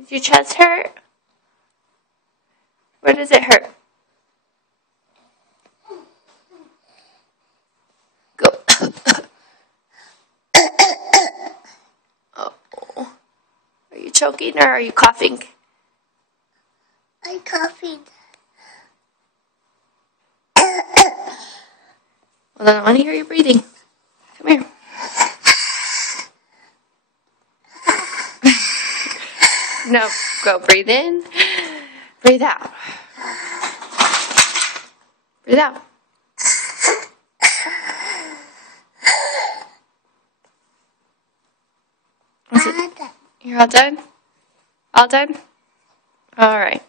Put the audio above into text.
Does your chest hurt? Where does it hurt? Go. Oh. Are you choking or are you coughing? I'm coughing. Well, then I want to hear you breathing. Come here. No, go breathe in. Breathe out. Breathe out. You're all done? All done? All right.